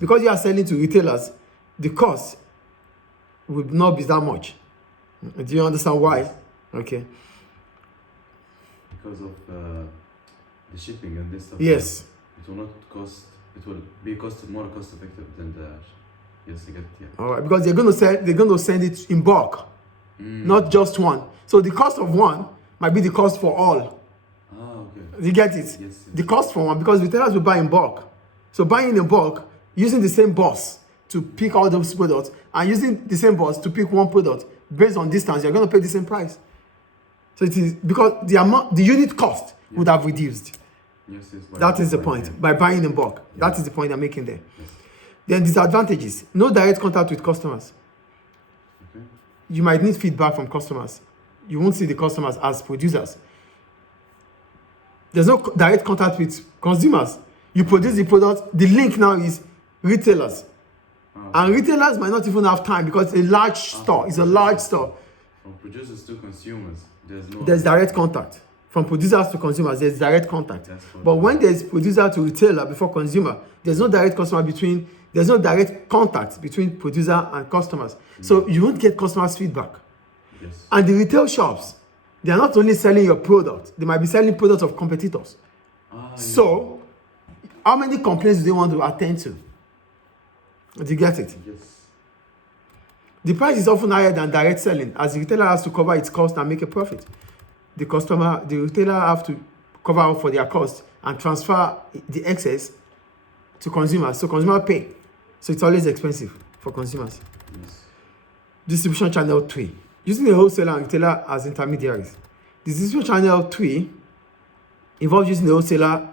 Because you are selling to retailers, the cost will not be that much. Do you understand why? Okay. Because of the shipping and this stuff. Yes. It will not cost. It will be more cost effective than the. Yes, I get it. Yeah. All right, because they're going to send it in bulk, not just one. So the cost of one might be the cost for all. Ah, okay. You get it? Yes. The cost for one, because retailers will buy in bulk. So buying in bulk, using the same bus to pick all those products, and using the same bus to pick one product based on distance, you're going to pay the same price. So it is because the unit cost would have reduced. Yes. That is the point. By buying in bulk. Yeah. That is the point I'm making there. Yes. Then disadvantages. No direct contact with customers. Okay. You might need feedback from customers. You won't see the customers as producers. There's no direct contact with consumers. You produce the product. The link now is retailers. And retailers might not even have time because it's a large store. It's a large store. From producers to consumers, there's direct contact. From producers to consumers, there's direct contact. But when there's producer to retailer before consumer, there's no direct contact between producer and customers. So you won't get customers' feedback. Yes. And the retail shops, they are not only selling your product, they might be selling products of competitors. So, how many complaints do they want to attend to? Do you get it? Yes. The price is often higher than direct selling, as the retailer has to cover its cost and make a profit. The retailer have to cover up for their cost and transfer the excess to consumers. So consumers pay. So it's always expensive for consumers. Yes. Distribution channel 3. Using a wholesaler and retailer as intermediaries. The distribution channel 3 involves using the wholesaler,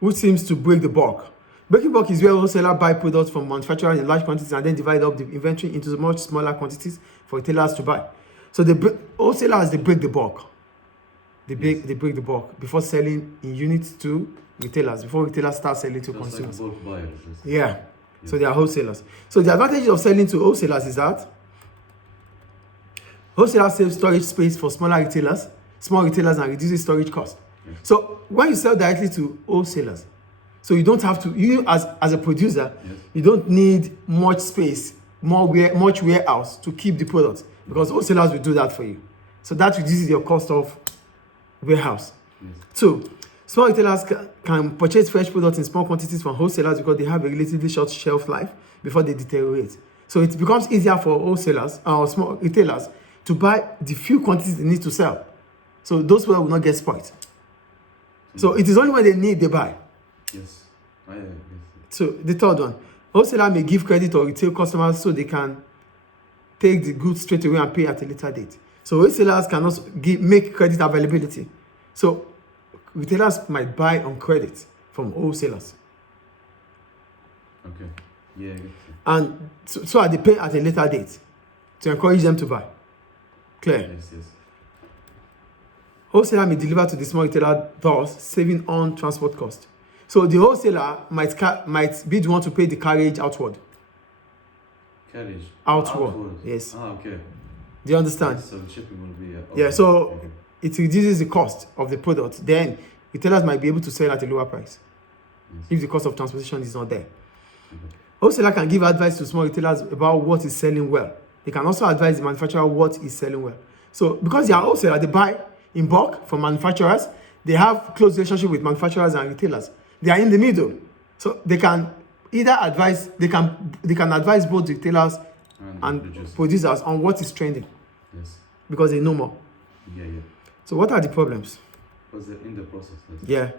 which seems to break the bulk. Breaking bulk is where wholesaler buy products from manufacturers in large quantities and then divide up the inventory into much smaller quantities for retailers to buy. So the wholesalers, they break the bulk. They break the bulk before selling in units to retailers, before retailers start selling to consumers. Like bulk buyers. Yeah. So they are wholesalers. So the advantage of selling to wholesalers is that wholesalers save storage space for small retailers and reduces storage cost. Yes. So when you sell directly to wholesalers, so you don't have to, you as a producer, you don't need much space, much warehouse to keep the product, because wholesalers will do that for you. So that reduces your cost of warehouse. Yes. So small retailers can purchase fresh products in small quantities from wholesalers because they have a relatively short shelf life before they deteriorate. So it becomes easier for wholesalers or small retailers to buy the few quantities they need to sell. So those products will not get spoiled. So it is only when they need, they buy. Yes. So the third one, wholesaler may give credit to retail customers so they can take the goods straight away and pay at a later date. So wholesalers cannot make credit availability. So retailers might buy on credit from wholesalers. Okay. Yeah. And so they pay at a later date to encourage them to buy. Clear? Yes. Wholesaler may deliver to the small retailer doors, saving on transport cost. So the wholesaler might be the one to pay the carriage outward. Carriage? Outward. Yes. Okay. Do you understand? So the shipping will be... Yeah, so it reduces the cost of the product. Then retailers might be able to sell at a lower price if the cost of transportation is not there. Wholesaler can give advice to small retailers about what is selling well. They can also advise the manufacturer what is selling well. So because they are wholesaler, they buy in bulk from manufacturers. They have close relationship with manufacturers and retailers. They are in the middle. So they can either advise, they can advise both retailers and producers on what is trending. Yes. Because they know more. Yeah. So what are the problems? Because they're in the process. Yeah.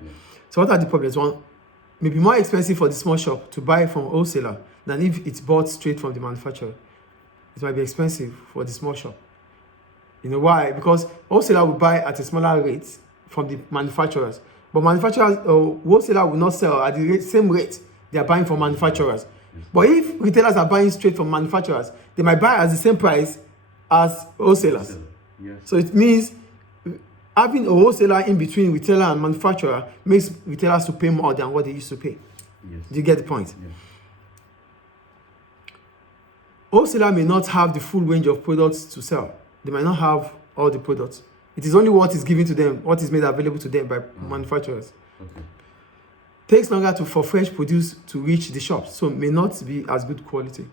So what are the problems? One, it may be more expensive for the small shop to buy from wholesaler than if it's bought straight from the manufacturer. It might be expensive for the small shop. You know why? Because wholesaler will buy at a smaller rate from the manufacturers. But manufacturers or wholesaler will not sell at the same rate they are buying from manufacturers. But if retailers are buying straight from manufacturers, they might buy at the same price as wholesalers. Yes. So it means having a wholesaler in between retailer and manufacturer makes retailers to pay more than what they used to pay. Yes. Do you get the point? Yes. Wholesaler may not have the full range of products to sell. They might not have all the products. It is only what is given to them, what is made available to them by manufacturers. Okay. takes longer for fresh produce to reach the shops, so may not be as good quality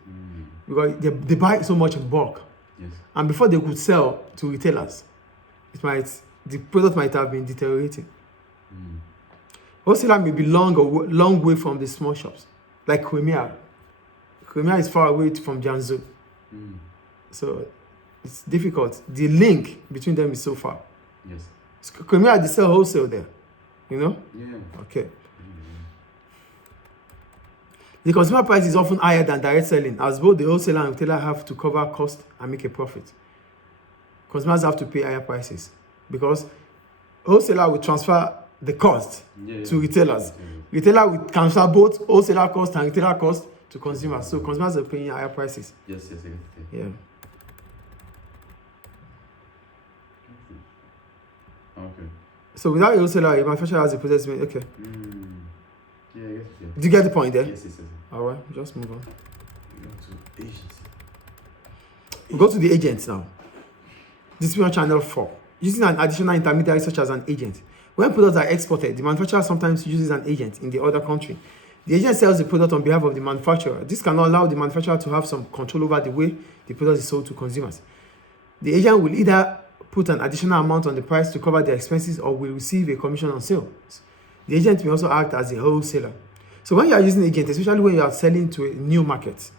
because they buy so much in bulk. Yes. And before they could sell to retailers, the product might have been deteriorating. Wholesaler may be long way from the small shops, like Crimea. Crimea is far away from Jiangsu, so it's difficult. The link between them is so far. Yes. Crimea, they sell wholesale there, you know. Yeah. Okay. The consumer price is often higher than direct selling, as both the wholesaler and retailer have to cover cost and make a profit. Consumers have to pay higher prices because wholesaler will transfer the cost to retailers. Retailer will transfer both wholesaler cost and retailer cost to consumers. So consumers are paying higher prices. Yes. Yeah. Okay. So without a wholesaler, a manufacturer has a process made. Okay. Yeah, I guess. Yeah. Do you get the point there? Yes. All right, just move on. We go to agency. We go to the agents now. Distribution channel 4. Using an additional intermediary such as an agent. When products are exported, the manufacturer sometimes uses an agent in the other country. The agent sells the product on behalf of the manufacturer. This can allow the manufacturer to have some control over the way the product is sold to consumers. The agent will either put an additional amount on the price to cover their expenses or will receive a commission on sales. The agent may also act as a wholesaler. So when you are using an agent, especially when you are selling to a new market,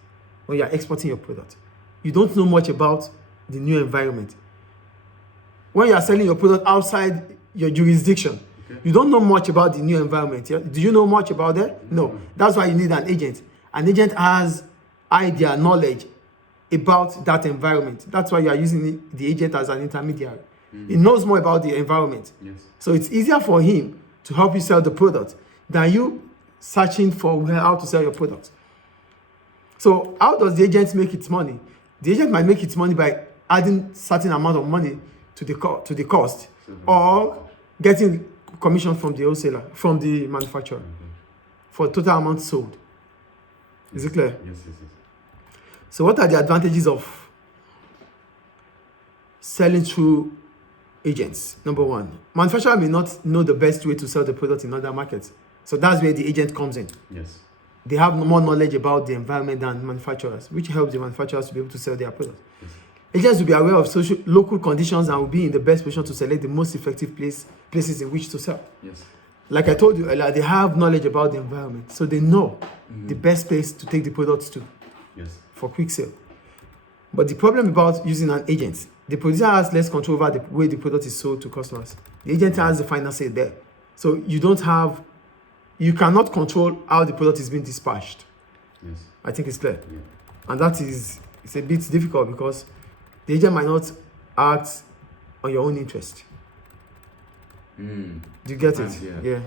when you are exporting your product, you don't know much about the new environment. When you are selling your product outside your jurisdiction, you don't know much about the new environment. Yeah? Do you know much about that? No. That's why you need an agent. An agent has idea, knowledge about that environment. That's why you are using the agent as an intermediary. He knows more about the environment. Yes. So it's easier for him to help you sell the product than you searching for how to sell your product. So how does the agent make its money? The agent might make its money by adding certain amount of money to the cost, or getting commission from the wholesaler, from the manufacturer, for total amount sold. Is it clear? Yes. So what are the advantages of selling through agents? Number one, manufacturer may not know the best way to sell the product in other markets. So that's where the agent comes in. Yes. They have more knowledge about the environment than manufacturers, which helps the manufacturers to be able to sell their product. Yes. Agents will be aware of local conditions and will be in the best position to select the most effective places in which to sell. Yes. Like I told you earlier, they have knowledge about the environment, so they know the best place to take the products to. Yes. For quick sale. But the problem about using an agent, the producer has less control over the way the product is sold to customers. The agent has the final say there. So you cannot control how the product is being dispatched. Yes. I think it's clear. Yeah. And it's a bit difficult because the agent might not act on your own interest. Do you get it? Yeah. Yeah.